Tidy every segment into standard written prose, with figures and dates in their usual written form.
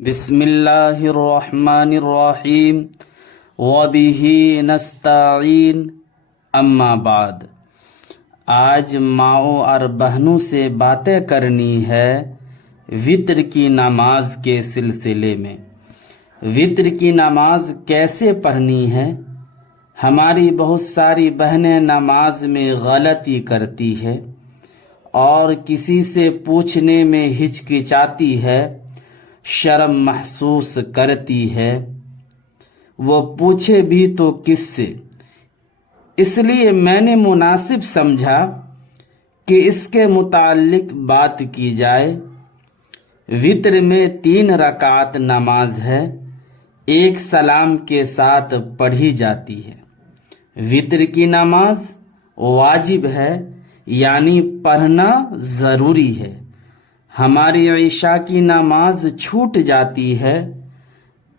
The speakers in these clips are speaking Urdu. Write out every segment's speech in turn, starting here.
بسم اللہ الرحمن الرحیم وبہ نستعین اما بعد۔ آج ماؤں اور بہنوں سے باتیں کرنی ہے وتر کی نماز کے سلسلے میں۔ وتر کی نماز کیسے پڑھنی ہے؟ ہماری بہت ساری بہنیں نماز میں غلطی کرتی ہے اور کسی سے پوچھنے میں ہچکچاتی ہے، شرم محسوس کرتی ہے، وہ پوچھے بھی تو کس سے؟ اس لیے میں نے مناسب سمجھا کہ اس کے متعلق بات کی جائے۔ وتر میں 3 رکعت نماز ہے، ایک سلام کے ساتھ پڑھی جاتی ہے۔ وتر کی نماز واجب ہے، یعنی پڑھنا ضروری ہے۔ ہماری عشاء کی نماز چھوٹ جاتی ہے،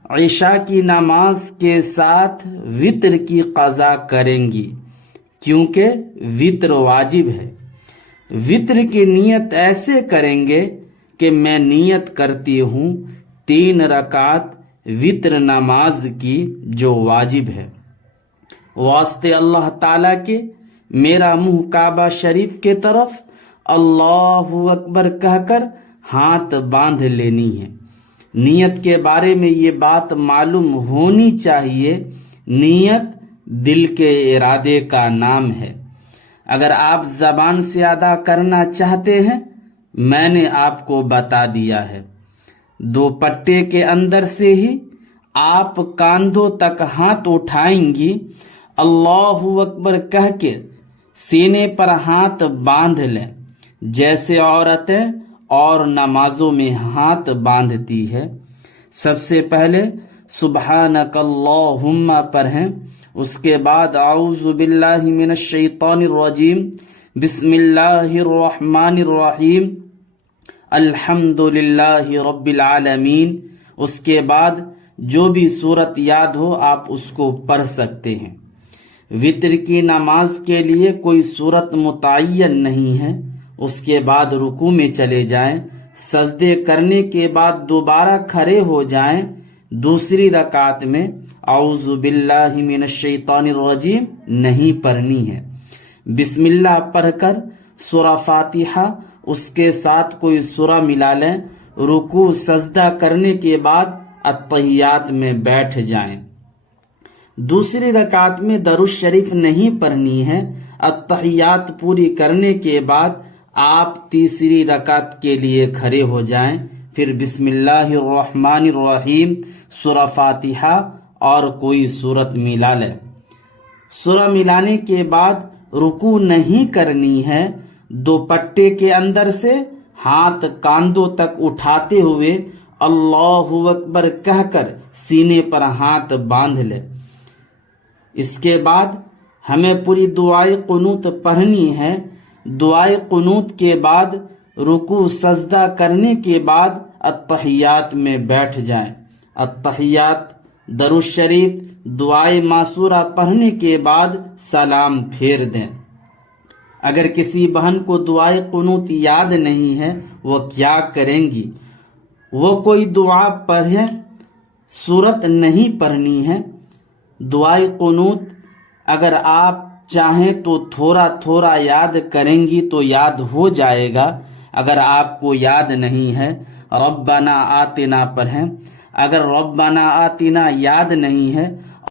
عشاء کی نماز کے ساتھ وتر کی قضا کریں گی کیونکہ وتر واجب ہے۔ وتر کی نیت ایسے کریں گے کہ میں نیت کرتی ہوں 3 رکعت وتر نماز کی جو واجب ہے، واسطے اللہ تعالیٰ کے میرا منہ کعبہ شریف کے طرف اللہ اکبر کہہ کر ہاتھ باندھ لینی ہے۔ نیت کے بارے میں یہ بات معلوم ہونی چاہیے، نیت دل کے ارادے کا نام ہے۔ اگر آپ زبان سے ادا کرنا چاہتے ہیں، میں نے آپ کو بتا دیا ہے، دوپٹے کے اندر سے ہی آپ کاندھوں تک ہاتھ اٹھائیں گی، اللہ اکبر کہہ کے سینے پر ہاتھ باندھ لیں جیسے عورتیں اور نمازوں میں ہاتھ باندھتی ہے۔ سب سے پہلے سبحانک اللہم پڑھیں، اس کے بعد اعوذ باللہ من الشیطان الرجیم، بسم اللہ الرحمن الرحیم، الحمد للہ رب العالمین۔ اس کے بعد جو بھی سورت یاد ہو آپ اس کو پڑھ سکتے ہیں۔ وتر کی نماز کے لیے کوئی سورت متعین نہیں ہے۔ اس کے بعد رکوع میں چلے جائیں، سجدے کرنے کے بعد دوبارہ کھڑے ہو جائیں۔ دوسری رکعت میں اعوذ باللہ من الشیطان الرجیم نہیں پڑھنی ہے، بسم اللہ پڑھ کر سورہ فاتحہ اس کے ساتھ کوئی سورہ ملا لیں۔ رکوع سجدہ کرنے کے بعد التحیات میں بیٹھ جائیں۔ دوسری رکعت میں درود شریف نہیں پڑھنی ہے۔ التحیات پوری کرنے کے بعد آپ تیسری رکعت کے لیے کھڑے ہو جائیں، پھر بسم اللہ الرحمن الرحیم، سورہ فاتحہ اور کوئی سورت ملا لیں۔ سورہ ملانے کے بعد رکوع نہیں کرنی ہے، دوپٹے کے اندر سے ہاتھ کاندھوں تک اٹھاتے ہوئے اللہ اکبر کہہ کر سینے پر ہاتھ باندھ لیں۔ اس کے بعد ہمیں پوری دعائے قنوت پڑھنی ہے۔ دعائے قنوت کے بعد رکوع سجدہ کرنے کے بعد التحیات میں بیٹھ جائیں۔ التحیات، درود شریف، دعائے معصورہ پڑھنے کے بعد سلام پھیر دیں۔ اگر کسی بہن کو دعائے قنوت یاد نہیں ہے وہ کیا کریں گی؟ وہ کوئی دعا پڑھیں، سورت نہیں پڑھنی ہے۔ دعائے قنوت اگر آپ چاہیں تو تھوڑا تھوڑا یاد کریں گی تو یاد ہو جائے گا۔ اگر آپ کو یاد نہیں ہے ربنا آتنا پڑھیں۔ اگر ربنا آتنا یاد نہیں ہے